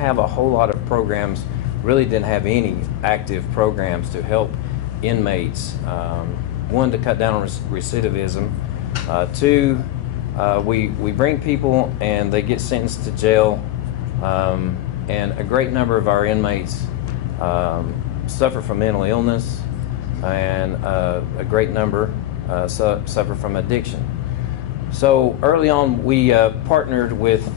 have a whole lot of programs, really didn't have any active programs to help inmates. One, to cut down on recidivism. Two, we bring people and they get sentenced to jail, and a great number of our inmates suffer from mental illness, and a great number suffer from addiction. So early on, we partnered with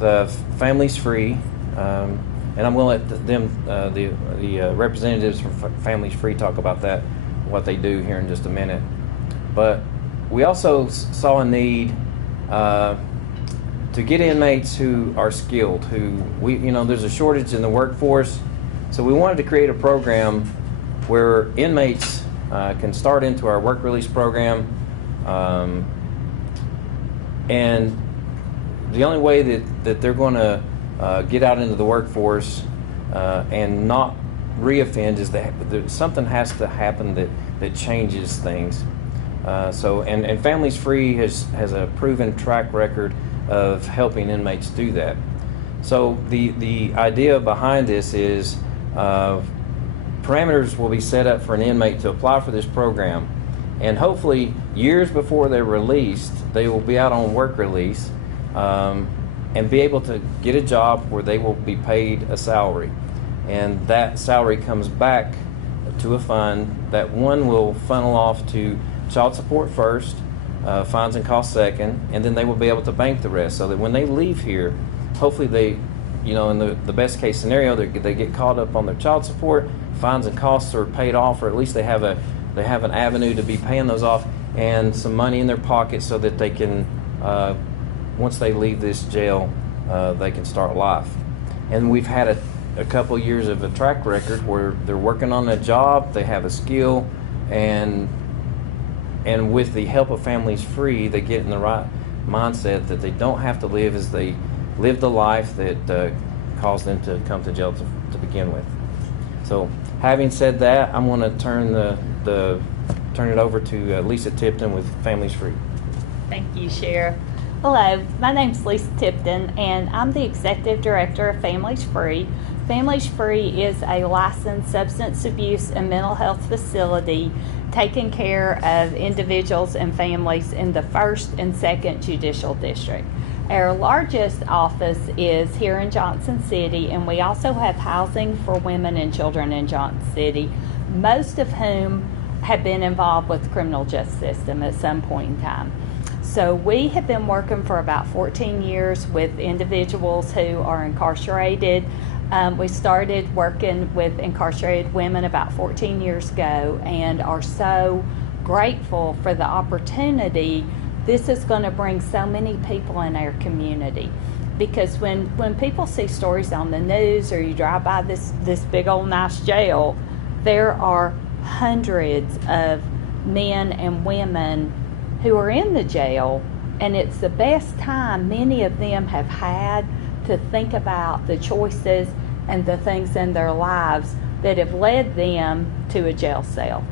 Families Free, and I'm going to let them, the representatives from Families Free, talk about that, what they do here in just a minute. But we also saw a need to get inmates who are skilled, there's a shortage in the workforce, so we wanted to create a program where inmates can start into our work release program, and the only way that they're going to get out into the workforce and not reoffend is that something has to happen that changes things. And Families Free has a proven track record of helping inmates do that. So the idea behind this is parameters will be set up for an inmate to apply for this program, and hopefully years before they're released, they will be out on work release and be able to get a job where they will be paid a salary, and that salary comes back to a fund that one will funnel off to child support first, fines and costs second, and then they will be able to bank the rest, so that when they leave here, hopefully they, in the best case scenario, they get caught up on their child support, fines and costs are paid off, or at least they have an avenue to be paying those off, and some money in their pocket so that they can, once they leave this jail, they can start life. And we've had a couple years of a track record where they're working on a job, they have a skill, and with the help of Families Free, they get in the right mindset that they don't have to live as they lived the life that caused them to come to jail to begin with. So, having said that, I'm going to turn it over to Lisa Tipton with Families Free. Thank you, Sheriff. Hello, my name's Lisa Tipton, and I'm the Executive Director of Families Free. Families Free is a licensed substance abuse and mental health facility taking care of individuals and families in the 1st and 2nd Judicial District. Our largest office is here in Johnson City, and we also have housing for women and children in Johnson City, most of whom have been involved with the criminal justice system at some point in time. So we have been working for about 14 years with individuals who are incarcerated. We started working with incarcerated women about 14 years ago and are so grateful for the opportunity. This is going to bring so many people in our community, because when people see stories on the news or you drive by this big old nice jail, there are hundreds of men and women who are in the jail, and it's the best time many of them have had to think about the choices and the things in their lives that have led them to a jail cell.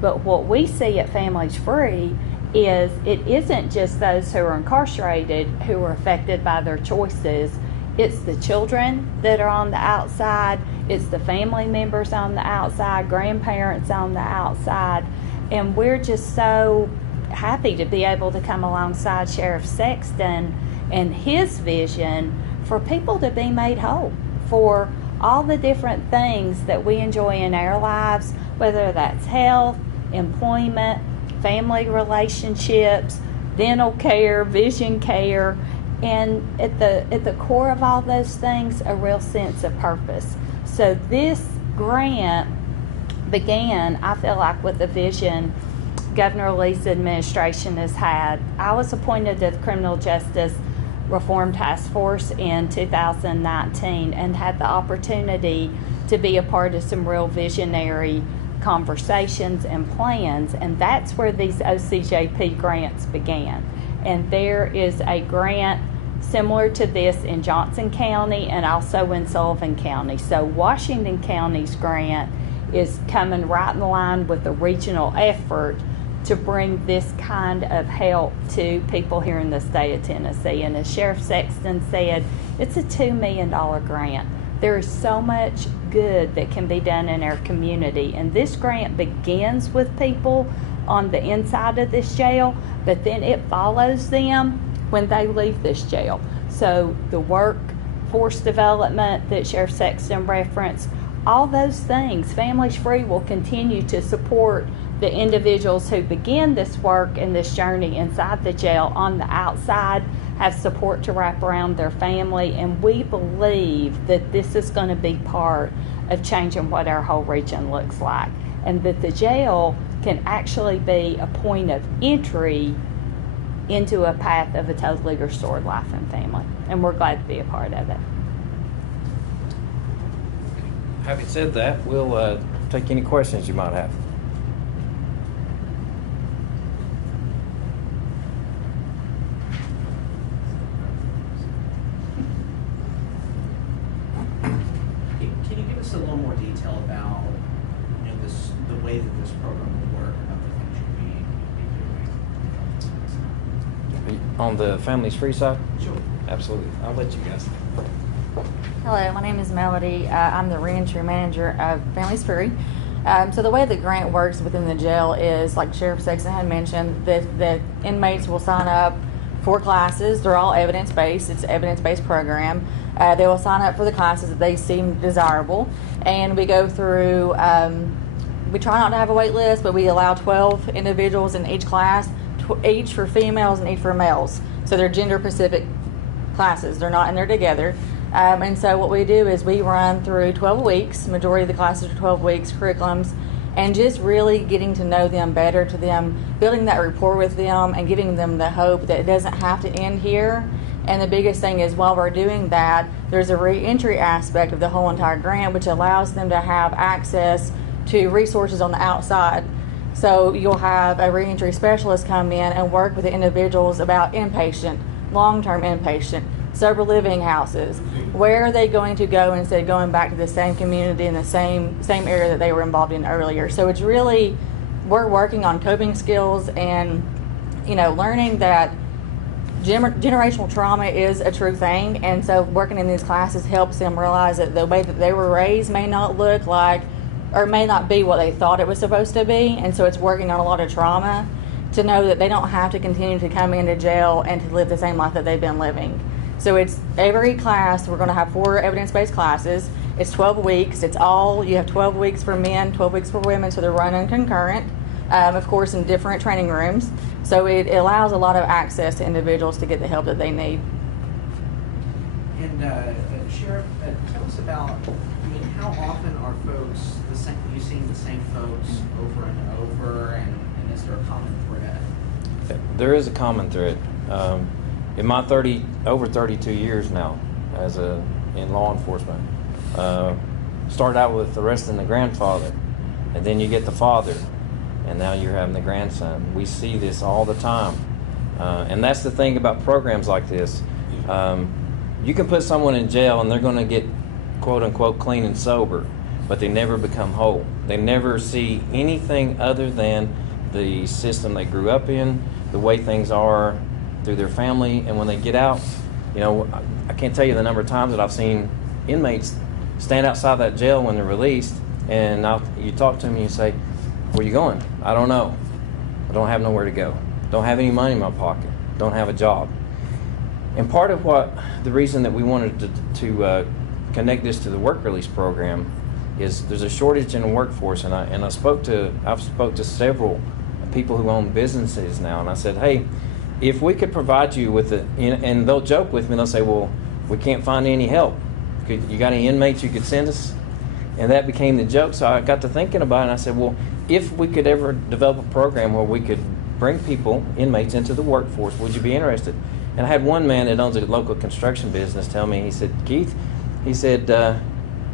But what we see at Families Free is it isn't just those who are incarcerated who are affected by their choices. It's the children that are on the outside, it's the family members on the outside, grandparents on the outside, and we're just so happy to be able to come alongside Sheriff Sexton and his vision for people to be made whole for all the different things that we enjoy in our lives, whether that's health, employment, family relationships, dental care, vision care, and at the core of all those things, a real sense of purpose. So this grant began, I feel like, with the vision Governor Lee's administration has had. I was appointed to the Criminal Justice Reform Task Force in 2019 and had the opportunity to be a part of some real visionary conversations and plans, and that's where these OCJP grants began. And there is a grant similar to this in Johnson County and also in Sullivan County. So Washington County's grant is coming right in line with a regional effort to bring this kind of help to people here in the state of Tennessee. And as Sheriff Sexton said, it's a $2 million grant. There is so much good that can be done in our community, and this grant begins with people on the inside of this jail, but then it follows them when they leave this jail. So the workforce development that Sheriff Sexton referenced, all those things, Families Free will continue to support the individuals who begin this work and this journey inside the jail on the outside, have support to wrap around their family, and we believe that this is going to be part of changing what our whole region looks like, and that the jail can actually be a point of entry into a path of a totally restored life and family, and we're glad to be a part of it. Having said that, we'll take any questions you might have. Can you give us a little more detail about, the way that this program will work, about the things you'll be doing? On the Families Free side? Sure. Absolutely. I'll let you guys. Hello, my name is Melody. I'm the reentry manager of Families Free. So the way the grant works within the jail is, like Sheriff Sexton had mentioned, the inmates will sign up for classes. They're all evidence-based. It's an evidence-based program. They will sign up for the classes that they seem desirable, and we go through, we try not to have a wait list, but we allow 12 individuals in each class, each for females and each for males. So they're gender-specific classes. They're not in there together. And so what we do is we run through 12 weeks, majority of the classes are 12 weeks, curriculums, and just really getting to know them better, to them, building that rapport with them and giving them the hope that it doesn't have to end here. And the biggest thing is, while we're doing that, there's a re-entry aspect of the whole entire grant, which allows them to have access to resources on the outside. So you'll have a re-entry specialist come in and work with the individuals about inpatient, long-term inpatient, sober living houses. Where are they going to go instead of going back to the same community in the same area that they were involved in earlier? So it's really, we're working on coping skills and, learning that generational trauma is a true thing. And so working in these classes helps them realize that the way that they were raised may not look like, or may not be what they thought it was supposed to be. And so it's working on a lot of trauma to know that they don't have to continue to come into jail and to live the same life that they've been living. So it's every class, we're going to have 4 evidence-based classes. It's 12 weeks. It's all, you have 12 weeks for men, 12 weeks for women, so they're running concurrent, of course, in different training rooms. So it allows a lot of access to individuals to get the help that they need. And Sheriff, tell us about, how often are folks you seeing the same folks over and over, and is there a common thread? There is a common thread. In my over 32 years now in law enforcement, started out with arresting the grandfather, and then you get the father, and now you're having the grandson. We see this all the time, and that's the thing about programs like this. You can put someone in jail and they're going to get quote unquote clean and sober, but they never become whole. They never see anything other than the system they grew up in, the way things are through their family, and when they get out, I can't tell you the number of times that I've seen inmates stand outside that jail when they're released, and you talk to them and you say, "Where you going?" "I don't know. I don't have nowhere to go. Don't have any money in my pocket. Don't have a job." And part of the reason that we wanted to connect this to the work release program is there's a shortage in the workforce, and I've spoke to several people who own businesses now, and I said, "Hey, if we could provide you with and they'll joke with me, they'll say, "Well, we can't find any help. You got any inmates you could send us?" And that became the joke. So I got to thinking about it, and I said, well, if we could ever develop a program where we could bring inmates into the workforce, would you be interested? And I had one man that owns a local construction business tell me, he said, "Keith," he said,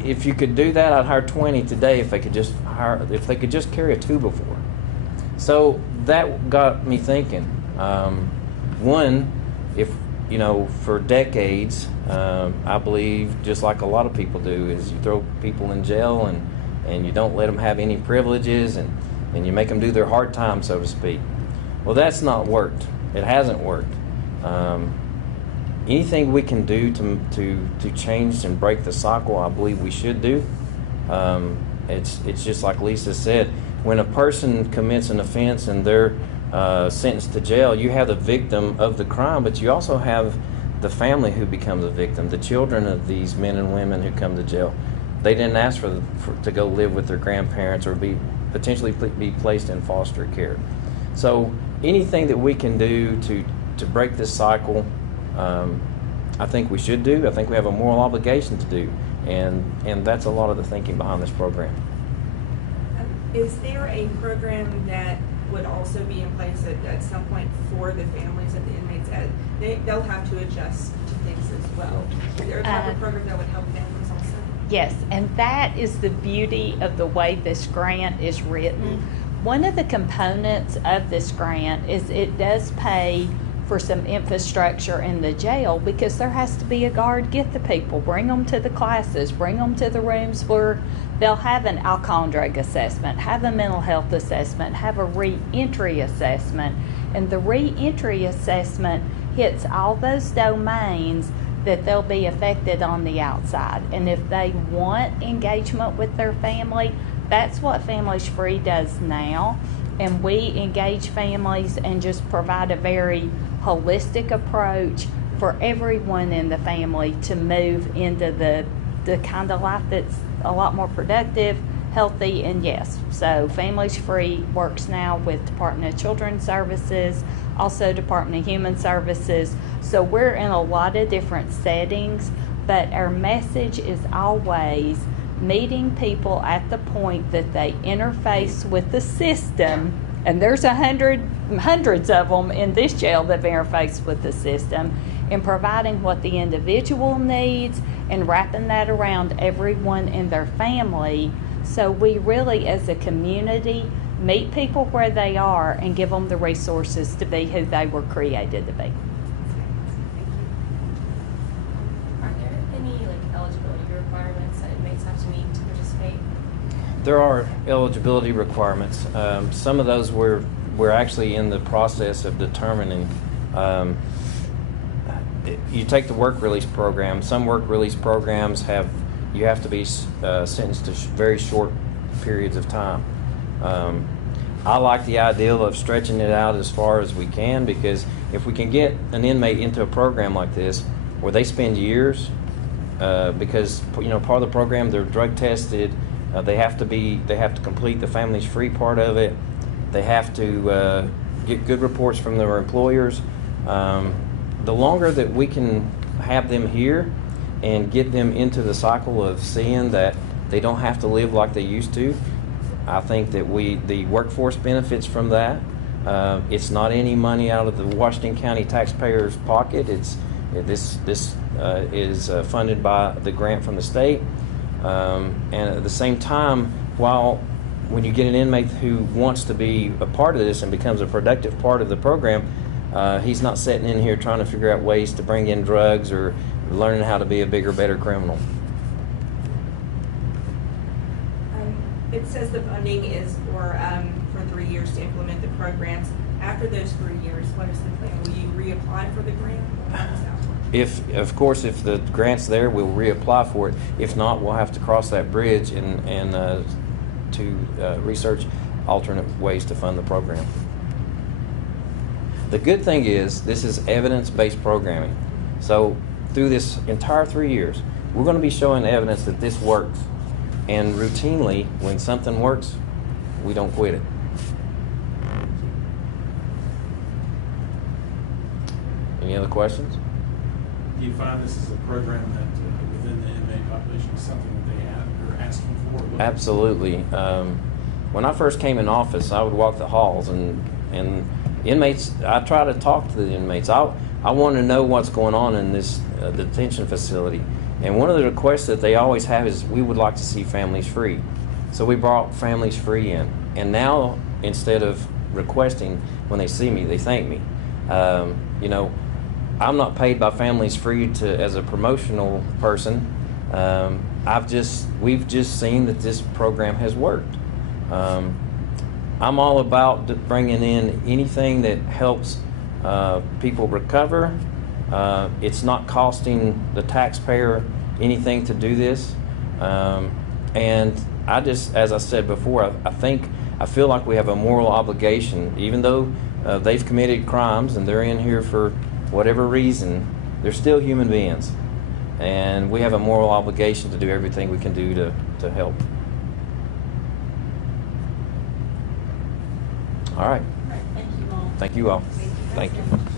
"if you could do that, I'd hire 20 today if they could just carry a 2x4. So that got me thinking. One, if for decades, I believe, just like a lot of people do, is you throw people in jail and you don't let them have any privileges, and you make them do their hard time, so to speak. Well, that's not worked. It hasn't worked. anything we can do to change and break the cycle, I believe we should do. It's just like Lisa said, when a person commits an offense and they're sentenced to jail, you have the victim of the crime, but you also have the family who becomes a victim, the children of these men and women who come to jail. They didn't ask to go live with their grandparents or potentially be placed in foster care. So anything that we can do to break this cycle, I think we should do. I think we have a moral obligation to do, and that's a lot of the thinking behind this program. Is there a program that would also be in place at some point for the families of the inmates? They'll have to adjust to things as well. Is there a type of program that would help families also? Yes, and that is the beauty of the way this grant is written. One of the components of this grant is it does pay for some infrastructure in the jail, because there has to be a guard get the people, bring them to the classes, bring them to the rooms where they'll have an alcohol and drug assessment, have a mental health assessment, have a re-entry assessment. And the re-entry assessment hits all those domains that they'll be affected on the outside. And if they want engagement with their family, that's what Families Free does now. And we engage families and just provide a very holistic approach for everyone in the family to move into the kind of life that's a lot more productive, healthy, and yes. So Families Free works now with Department of Children's Services, also Department of Human Services. So we're in a lot of different settings, but our message is always meeting people at the point that they interface with the system. And there's hundreds of them in this jail that interface with the system, and providing what the individual needs and wrapping that around everyone in their family. So we really, as a community, meet people where they are and give them the resources to be who they were created to be. Are there any eligibility requirements that inmates have to meet to participate? There are eligibility requirements. Some of those we're actually in the process of determining. You take the work release program. Some work release programs you have to be sentenced to very short periods of time. I like the idea of stretching it out as far as we can, because if we can get an inmate into a program like this where they spend years, because part of the program, they're drug tested. They have to complete the Families Free part of it. They have to get good reports from their employers. The longer that we can have them here and get them into the cycle of seeing that they don't have to live like they used to, I think that the workforce benefits from that. It's not any money out of the Washington County taxpayers' pocket. This is funded by the grant from the state. And at the same time, when you get an inmate who wants to be a part of this and becomes a productive part of the program, he's not sitting in here trying to figure out ways to bring in drugs or learning how to be a bigger, better criminal. It says the funding is for 3 years to implement the programs. After those 3 years, what is the plan? Will you reapply for the grant? Or how does that work? Of course, if the grant's there, we'll reapply for it. If not, we'll have to cross that bridge and to research alternate ways to fund the program. The good thing is this is evidence-based programming. So through this entire 3 years, we're going to be showing evidence that this works. And routinely, when something works, we don't quit it. Any other questions? Do you find this is a program that within the inmate population is something that are asking for? Absolutely. When I first came in office, I would walk the halls and inmates, I try to talk to the inmates. I want to know what's going on in this detention facility. And one of the requests that they always have is, we would like to see Families Free. So we brought Families Free in. And now, instead of requesting, when they see me, they thank me. I'm not paid by Families Free as a promotional person. We've just seen that this program has worked. I'm all about bringing in anything that helps people recover It's not costing the taxpayer anything to do this. And I just, as I said before, I feel like we have a moral obligation, even though they've committed crimes and they're in here for whatever reason, they're still human beings. And we have a moral obligation to do everything we can do to help. All right. Thank you all. Thank you all. Thank you. Thank you.